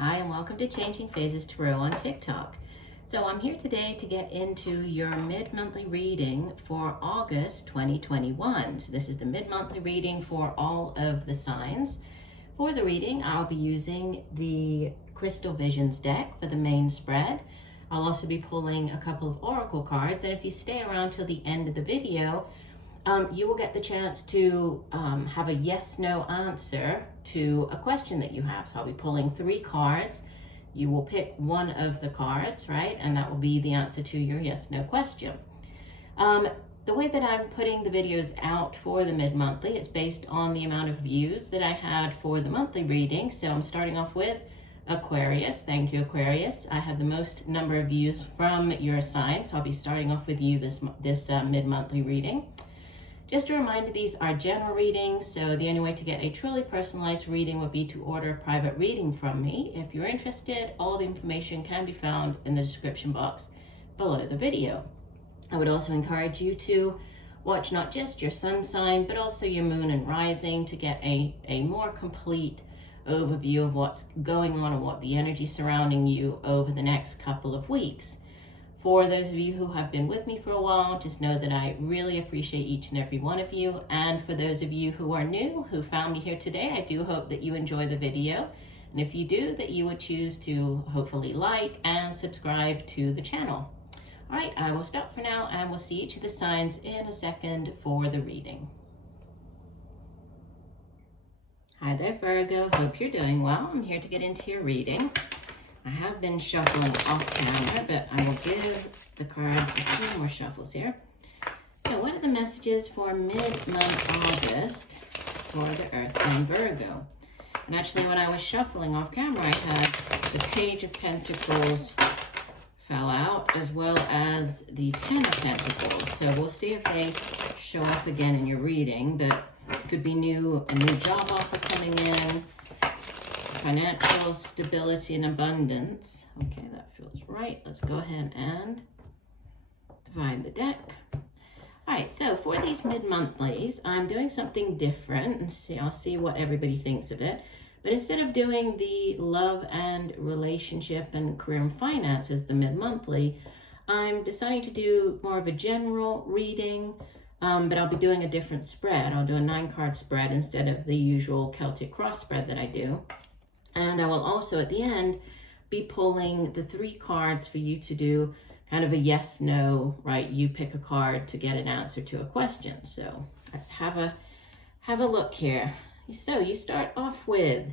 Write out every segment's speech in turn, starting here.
Hi, and welcome to Changing Phases Tarot on TikTok. So I'm here today to get into your mid-monthly reading for August 2021. So this is the mid-monthly reading for all of the signs. For the reading, I'll be using the Crystal Visions deck for the main spread. I'll also be pulling a couple of oracle cards, and if you stay around till the end of the video, you will get the chance to have a yes/no answer to a question that you have. So I'll be pulling 3 cards. You will pick one of the cards, right? And that will be the answer to your yes/no question. The way that I'm putting the videos out for the mid-monthly, it's based on the amount of views that I had for the monthly reading. So I'm starting off with Aquarius. Thank you, Aquarius. I had the most number of views from your sign, so I'll be starting off with you this mid-monthly reading. Just a reminder, these are general readings, so the only way to get a truly personalized reading would be to order a private reading from me. If you're interested, all the information can be found in the description box below the video. I would also encourage you to watch not just your sun sign, but also your moon and rising to get a more complete overview of what's going on and what the energy surrounding you over the next couple of weeks. For those of you who have been with me for a while, just know that I really appreciate each and every one of you. And for those of you who are new, who found me here today, I do hope that you enjoy the video. And if you do, that you would choose to hopefully like and subscribe to the channel. All right, I will stop for now and we'll see each of the signs in a second for the reading. Hi there, Virgo. Hope you're doing well. I'm here to get into your reading. I have been shuffling off camera, but I will give the cards a few more shuffles here. So what are the messages for mid-month August for the Earth sign Virgo? And actually, when I was shuffling off camera, I had the Page of Pentacles fell out, as well as the 10 of Pentacles. So we'll see if they show up again in your reading, but it could be a new job offer coming in, financial stability and abundance. Okay, that feels right. Let's go ahead and divide the deck. All right, so for these mid-monthlies, I'm doing something different, and I'll see what everybody thinks of it. But instead of doing the love and relationship and career and finances, the mid-monthly, I'm deciding to do more of a general reading, but I'll be doing a different spread. I'll do a 9-card spread instead of the usual Celtic cross spread that I do. And I will also, at the end, be pulling the 3 cards for you to do kind of a yes, no, right? You pick a card to get an answer to a question. So let's have a look here. So you start off with,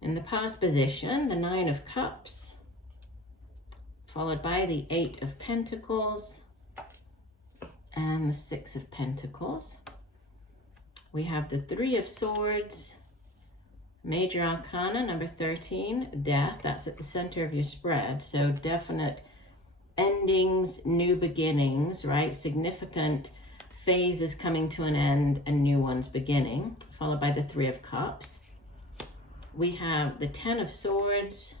in the past position, the 9 of Cups, followed by the 8 of Pentacles and the 6 of Pentacles. We have the 3 of Swords, Major Arcana, number 13, Death. That's at the center of your spread. So definite endings, new beginnings, right? Significant phases coming to an end and new ones beginning, followed by the 3 of Cups. We have the 10 of Swords,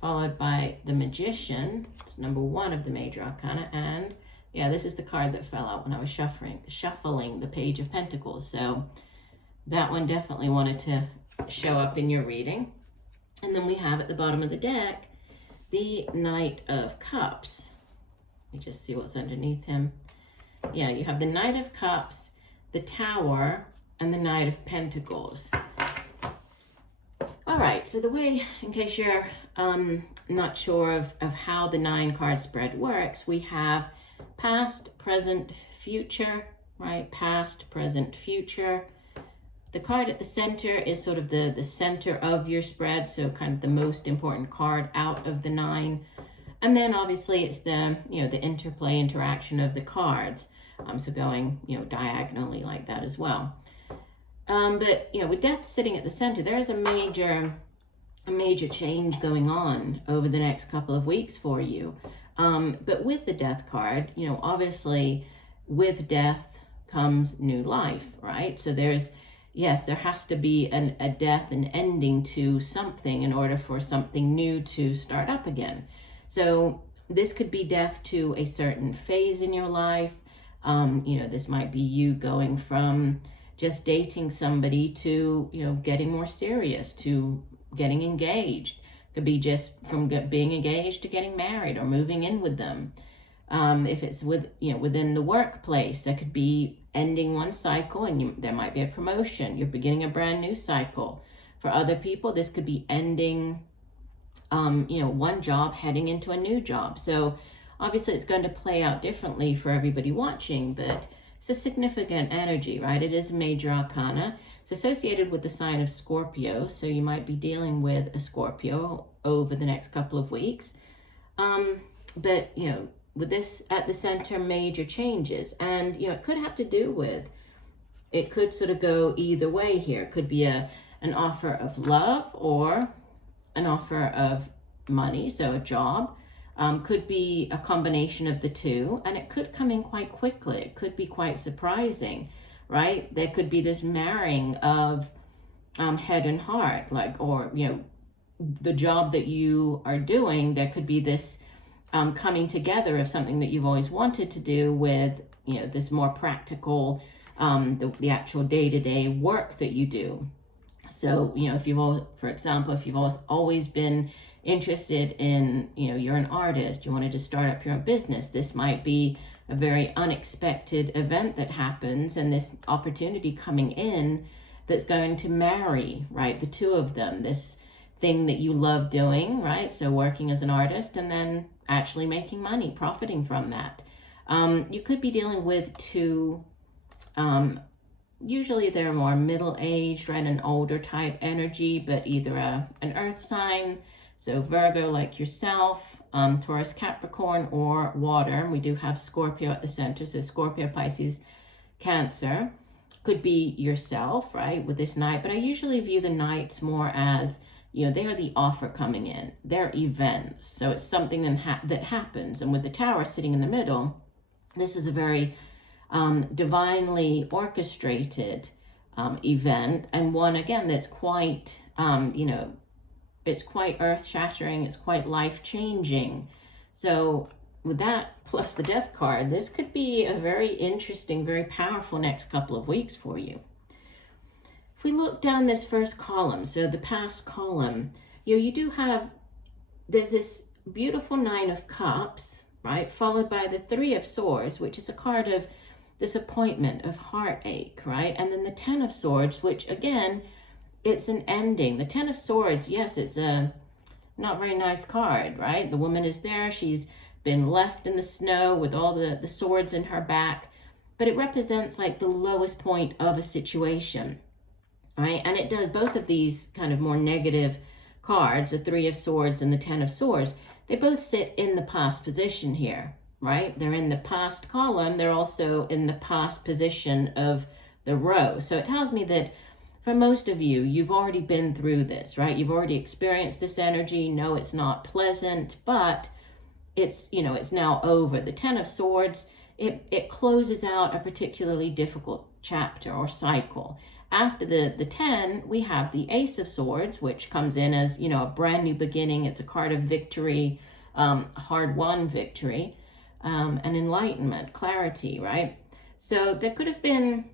followed by the Magician. It's number 1 of the Major Arcana. And yeah, this is the card that fell out when I was shuffling the Page of Pentacles. So that one definitely wanted to show up in your reading. And then we have at the bottom of the deck the Knight of Cups. Let me just see what's underneath him. Yeah, you have the Knight of Cups, the Tower, and the Knight of Pentacles. All right, so the way, in case you're not sure of how the 9-card spread works, we have past, present, future, right? Past, present, future. The card at the center is sort of the center of your spread, so kind of the most important card out of the 9. And then obviously it's the, the interplay, interaction of the cards. So going, diagonally like that as well. But, with Death sitting at the center, there is a major change going on over the next couple of weeks for you. But with the Death card, obviously with death comes new life, right? So there has to be a death, an ending to something in order for something new to start up again. So this could be death to a certain phase in your life. This might be you going from just dating somebody to, getting more serious, to getting engaged, Could be just from being engaged to getting married or moving in with them. If it's within the workplace, that could be ending one cycle and there might be a promotion. You're beginning a brand new cycle. For other people, this could be ending, one job, heading into a new job. So obviously it's going to play out differently for everybody watching, but it's a significant energy, right? It is a major arcana. It's associated with the sign of Scorpio, so you might be dealing with a Scorpio over the next couple of weeks. But, with this at the center, major changes. And, it could have to do with, it could sort of go either way here. It could be an offer of love or an offer of money, so a job. Could be a combination of the two, and it could come in quite quickly. It could be quite surprising, right? There could be this marrying of head and heart, or the job that you are doing. There could be this coming together of something that you've always wanted to do with this more practical, the actual day-to-day work that you do. So if for example, if you've always been interested in, you're an artist, you wanted to start up your own business, this might be a very unexpected event that happens, and this opportunity coming in that's going to marry, right, the two of them, this thing that you love doing, right, so working as an artist and then actually making money, profiting from that. You could be dealing with two, usually they're more middle-aged, right, an older type energy, but either an earth sign, so Virgo like yourself, Taurus, Capricorn, or water. We do have Scorpio at the center, so Scorpio, Pisces, Cancer. Could be yourself, right, with this Knight. But I usually view the Knights more as, they're the offer coming in. They're events. So it's something that happens. And with the Tower sitting in the middle, this is a very divinely orchestrated event, and one, again, that's quite, it's quite earth-shattering, it's quite life-changing. So with that, plus the Death card, this could be a very interesting, very powerful next couple of weeks for you. If we look down this first column, so the past column, you do have, there's this beautiful Nine of Cups, right, followed by the Three of Swords, which is a card of disappointment, of heartache, right, and then the Ten of Swords, which, again, it's an ending. The Ten of Swords, yes, it's a not very nice card, right? The woman is there. She's been left in the snow with all the swords in her back. But it represents like the lowest point of a situation, right? And it does, both of these kind of more negative cards, the Three of Swords and the Ten of Swords, they both sit in the past position here, right? They're in the past column. They're also in the past position of the row. So it tells me that for most of you, you've already been through this, right? You've already experienced this energy. No, it's not pleasant, but it's, it's now over. The Ten of Swords, it closes out a particularly difficult chapter or cycle. After the 10, we have the Ace of Swords, which comes in as, a brand new beginning. It's a card of victory, hard-won victory, and enlightenment, clarity, right? So there could have been,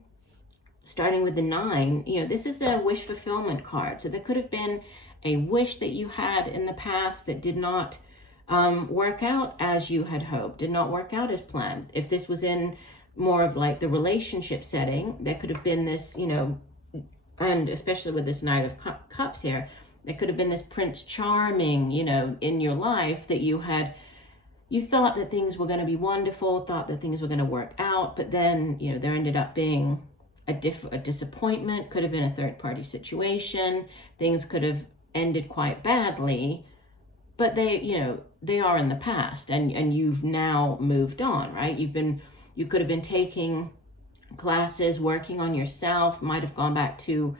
starting with the 9, this is a wish fulfillment card. So there could have been a wish that you had in the past that did not work out as you had hoped, did not work out as planned. If this was in more of like the relationship setting, there could have been this, and especially with this Knight of Cups here, there could have been this Prince Charming, in your life that you thought that things were going to be wonderful, thought that things were going to work out, but then, there ended up being a disappointment, could have been a third-party situation. Things could have ended quite badly, but they are in the past, and you've now moved on, right? You could have been taking classes, working on yourself, might have gone back to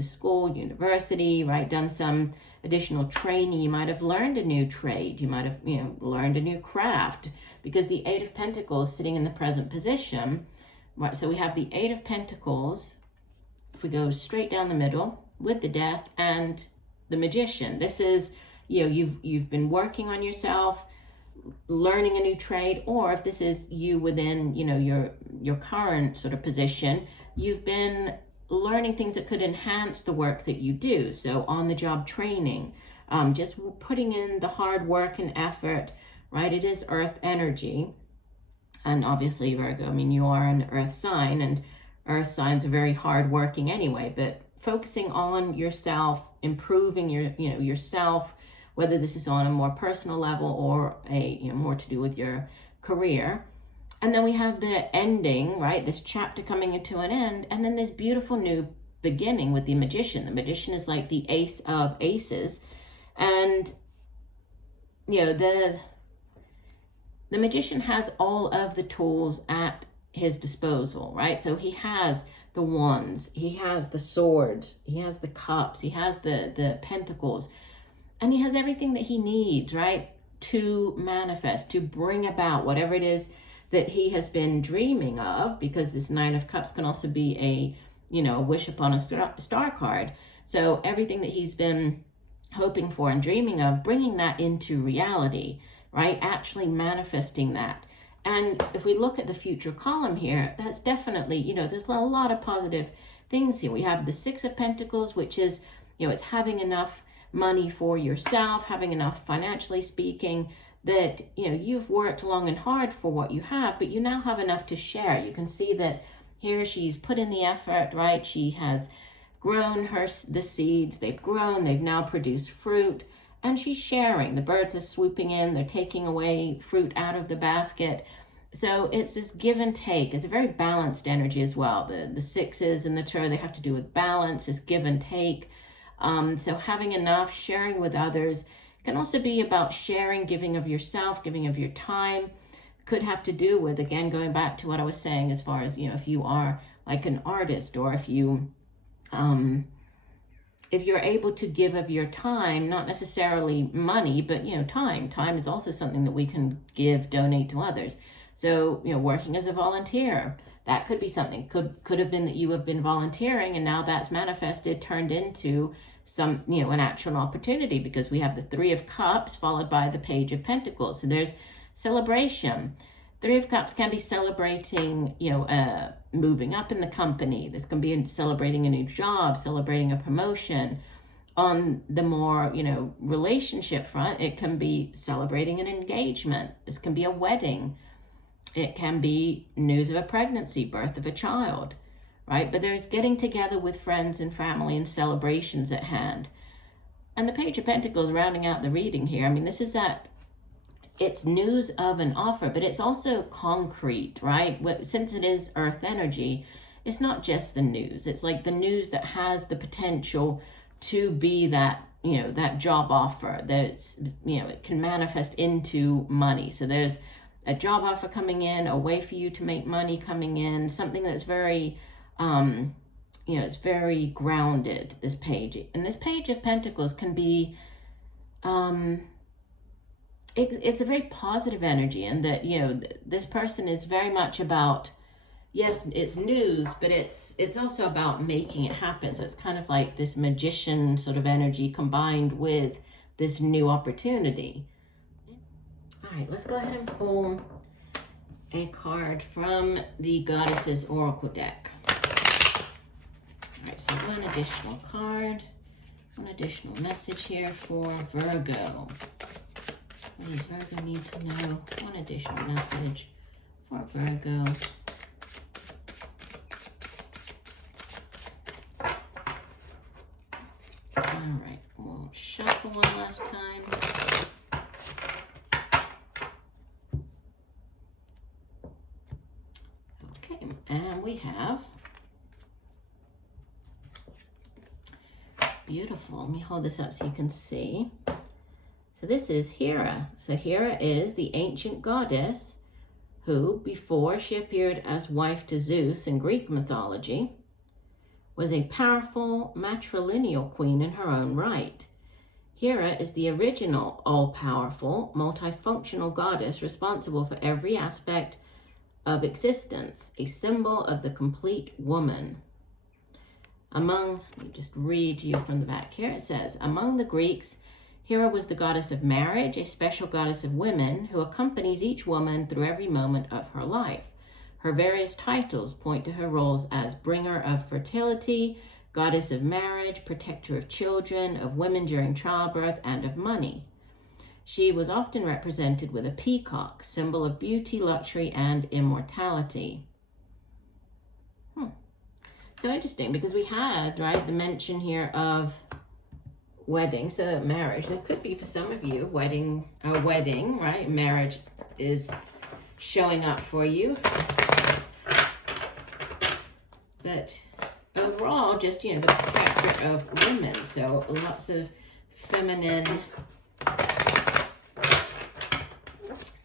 school, university, right? Done some additional training. You might have learned a new trade. You might have, learned a new craft, because the Eight of Pentacles sitting in the present position. Right, so we have the Eight of Pentacles, if we go straight down the middle, with the Death and the Magician. This is, you've been working on yourself, learning a new trade, or if this is you within, your current sort of position, you've been learning things that could enhance the work that you do. So on-the-job training, just putting in the hard work and effort, right? It is earth energy. And obviously, Virgo, I mean, you are an earth sign, and earth signs are very hardworking anyway, but focusing on yourself, improving yourself, whether this is on a more personal level or more to do with your career. And then we have the ending, right? This chapter coming into an end, and then this beautiful new beginning with the Magician. The Magician is like the ace of aces, and the Magician has all of the tools at his disposal, right? So he has the wands, he has the swords, he has the cups, he has the pentacles, and he has everything that he needs, right, to manifest, to bring about whatever it is that he has been dreaming of, because this Nine of Cups can also be a wish upon a star card. So everything that he's been hoping for and dreaming of, bringing that into reality, right? Actually manifesting that. And if we look at the future column here, that's definitely, there's a lot of positive things here. We have the Six of Pentacles, which is, it's having enough money for yourself, having enough financially speaking, that, you've worked long and hard for what you have, but you now have enough to share. You can see that here she's put in the effort, right? She has grown the seeds, they've grown, they've now produced fruit, and she's sharing. The birds are swooping in, they're taking away fruit out of the basket. So it's this give and take. It's a very balanced energy as well. The sixes and the tarot, they have to do with balance, this give and take. So having enough, sharing with others, can also be about sharing, giving of yourself, giving of your time. Could have to do with, again, going back to what I was saying as far as, if you are like an artist, or if you're able to give of your time, not necessarily money, but, time. Time is also something that we can donate to others. So, working as a volunteer, that could be something. Could have been that you have been volunteering, and now that's manifested, turned into some, an actual opportunity, because we have the Three of Cups followed by the Page of Pentacles. So there's celebration. Three of Cups can be celebrating, moving up in the company. This can be celebrating a new job, celebrating a promotion. On the more, relationship front, it can be celebrating an engagement. This can be a wedding. It can be news of a pregnancy, birth of a child, right? But there's getting together with friends and family and celebrations at hand. And the Page of Pentacles rounding out the reading here. I mean, this is that it's news of an offer, but it's also concrete, right? Since it is earth energy, it's not just the news. It's like the news that has the potential to be that, that job offer. That's, it can manifest into money. So there's a job offer coming in, a way for you to make money coming in, something that's very, it's very grounded, this page. And this Page of Pentacles can be, it's a very positive energy, and that, this person is very much about, yes, it's news, but it's also about making it happen. So it's kind of like this magician sort of energy combined with this new opportunity. All right, let's go ahead and pull a card from the Goddesses Oracle deck. All right, so one additional card, one additional message here for Virgo. What does Virgo need to know? One additional message for Virgo. All right, we'll shuffle one last time. Okay, and we have, beautiful. Let me hold this up so you can see. So this is Hera. So Hera is the ancient goddess who, before she appeared as wife to Zeus in Greek mythology, was a powerful matrilineal queen in her own right. Hera is the original all-powerful, multifunctional goddess responsible for every aspect of existence, a symbol of the complete woman. Let me just read you from the back here. It says, among the Greeks, Hera was the goddess of marriage, a special goddess of women who accompanies each woman through every moment of her life. Her various titles point to her roles as bringer of fertility, goddess of marriage, protector of children, of women during childbirth, and of money. She was often represented with a peacock, symbol of beauty, luxury, and immortality. So interesting, because we had, right, the mention here of wedding, so marriage. It could be for some of you, a wedding, right? Marriage is showing up for you. But overall, just, the protector of women. So lots of feminine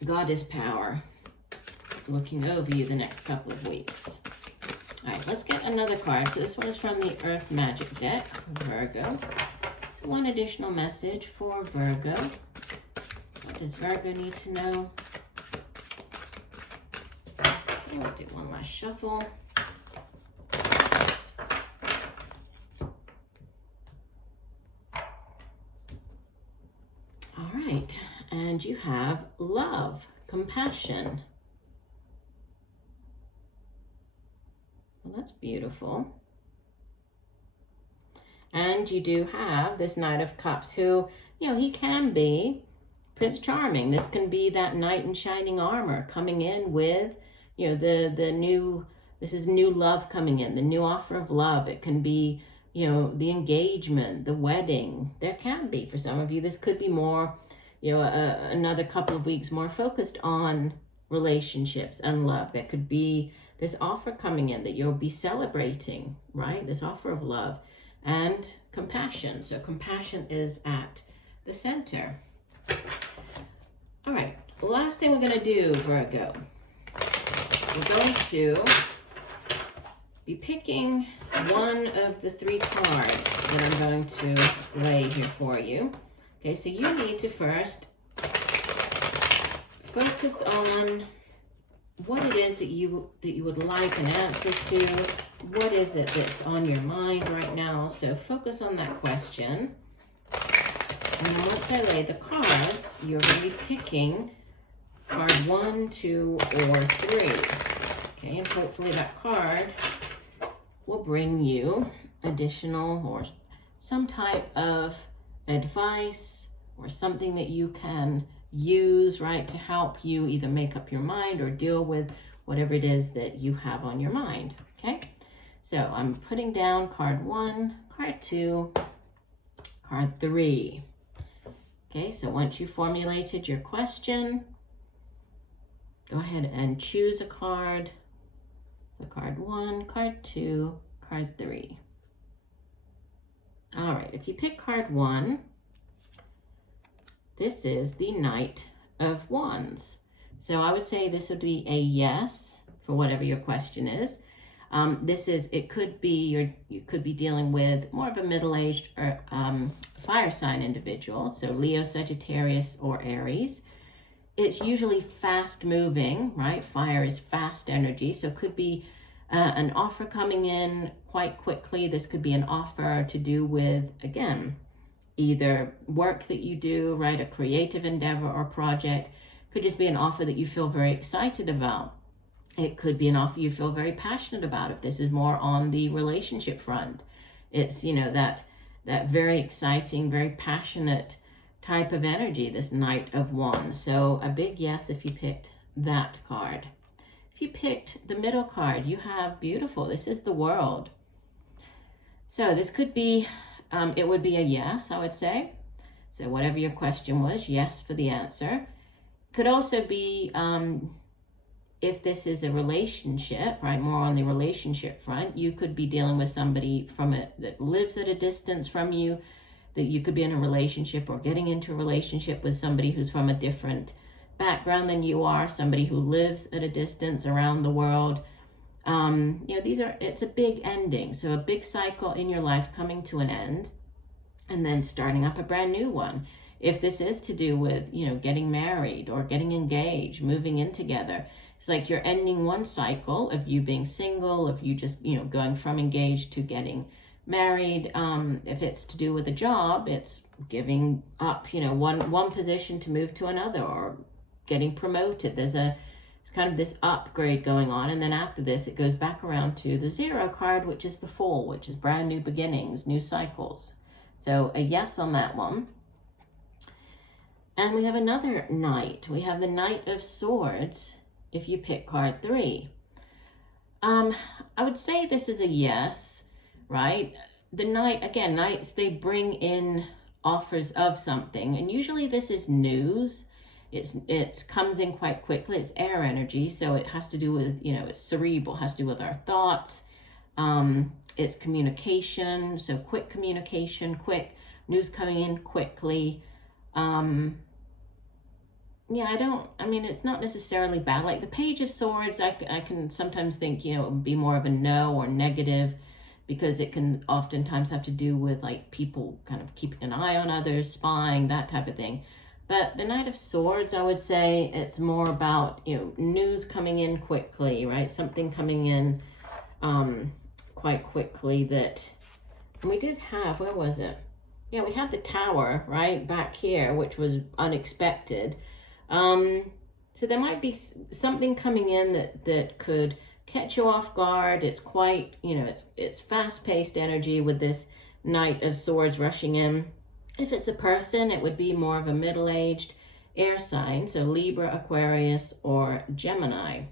goddess power looking over you the next couple of weeks. All right, let's get another card. So this one is from the Earth Magic deck, Virgo. So one additional message for Virgo. What does Virgo need to know? Okay, we'll do one last shuffle. All right, and you have love, compassion. Well, that's beautiful. And you do have this Knight of Cups who, he can be Prince Charming. This can be that knight in shining armor coming in with, this is new love coming in, the new offer of love. It can be, the engagement, the wedding. There can be, for some of you, this could be more, another couple of weeks more focused on relationships and love. There could be this offer coming in that you'll be celebrating, right? This offer of love and compassion. So compassion is at the center. All right, the last thing we're going to do, Virgo, we're going to be picking one of the 3 cards that I'm going to lay here for you. Okay, so you need to first focus on what it is that you would like an answer to. What is it that's on your mind right now? So focus on that question. And then once I lay the cards, you're going to be picking card 1, 2, or 3. Okay, and hopefully that card will bring you additional or some type of advice or something that you can use, right, to help you either make up your mind or deal with whatever it is that you have on your mind. Okay, so I'm putting down card 1, card 2, card 3. Okay, so once you formulated your question, go ahead and choose a card. So card 1, card 2, card 3. All right, if you pick card 1, this is the Knight of Wands. So I would say this would be a yes for whatever your question is. It could be you could be dealing with more of a middle-aged or fire sign individual, so Leo, Sagittarius, or Aries. It's usually fast-moving, right? Fire is fast energy, so it could be an offer coming in quite quickly. This could be an offer to do with, again, either work that you do, right, a creative endeavor or project. Could just be an offer that you feel very excited about. It could be an offer you feel very passionate about if this is more on the relationship front. It's, that very exciting, very passionate type of energy, this Knight of Wands. So a big yes if you picked that card. If you picked the middle card, you have beautiful. This is the World. So this could be, it would be a yes, I would say. So whatever your question was, yes for the answer. Could also be, if this is a relationship, right, more on the relationship front, you could be dealing with somebody that lives at a distance from you, that you could be in a relationship or getting into a relationship with somebody who's from a different background than you are, somebody who lives at a distance around the world. It's a big ending. So a big cycle in your life coming to an end and then starting up a brand new one. If this is to do with, getting married or getting engaged, moving in together, it's like you're ending one cycle of you being single, of you just, going from engaged to getting married. If it's to do with a job, it's giving up, one position to move to another or getting promoted. There's It's kind of this upgrade going on, and then after this it goes back around to the 0 card, which is the Fool, which is brand new beginnings, new cycles. So a yes on that one. And we have another Knight. We have the Knight of Swords if you pick card 3. I would say this is a yes, right? The Knight, again, Knights, they bring in offers of something, and usually this is news. It comes in quite quickly. It's air energy, so it has to do with, you know, it's cerebral, has to do with our thoughts. It's communication, so quick communication, quick news coming in quickly. Yeah, I mean, it's not necessarily bad. Like the Page of Swords, I can sometimes think, you know, it would be more of a no or negative, because it can oftentimes have to do with like people kind of keeping an eye on others, spying, that type of thing. But the Knight of Swords, I would say it's more about, you know, news coming in quickly, right? Something coming in quite quickly that, and we did have, where was it? Yeah, we had the Tower, right, back here, which was unexpected. So there might be something coming in that could catch you off guard. It's quite, you know, it's fast-paced energy with this Knight of Swords rushing in. If it's a person, it would be more of a middle-aged air sign, so Libra, Aquarius, or Gemini.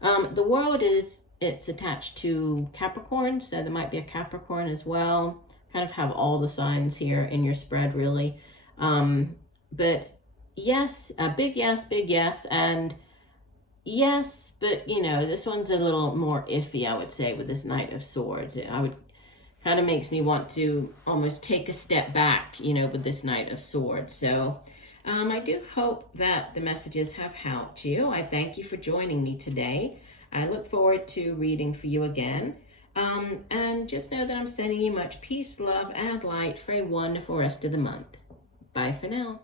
The World it's attached to Capricorn, so there might be a Capricorn as well. Kind of have all the signs here in your spread, really. But yes, big yes, and yes, but, you know, this one's a little more iffy, I would say, with this Knight of Swords. Kind of makes me want to almost take a step back, you know, with this Knight of Swords. So I do hope that the messages have helped you. I thank you for joining me today. I look forward to reading for you again. And just know that I'm sending you much peace, love, and light for a wonderful rest of the month. Bye for now.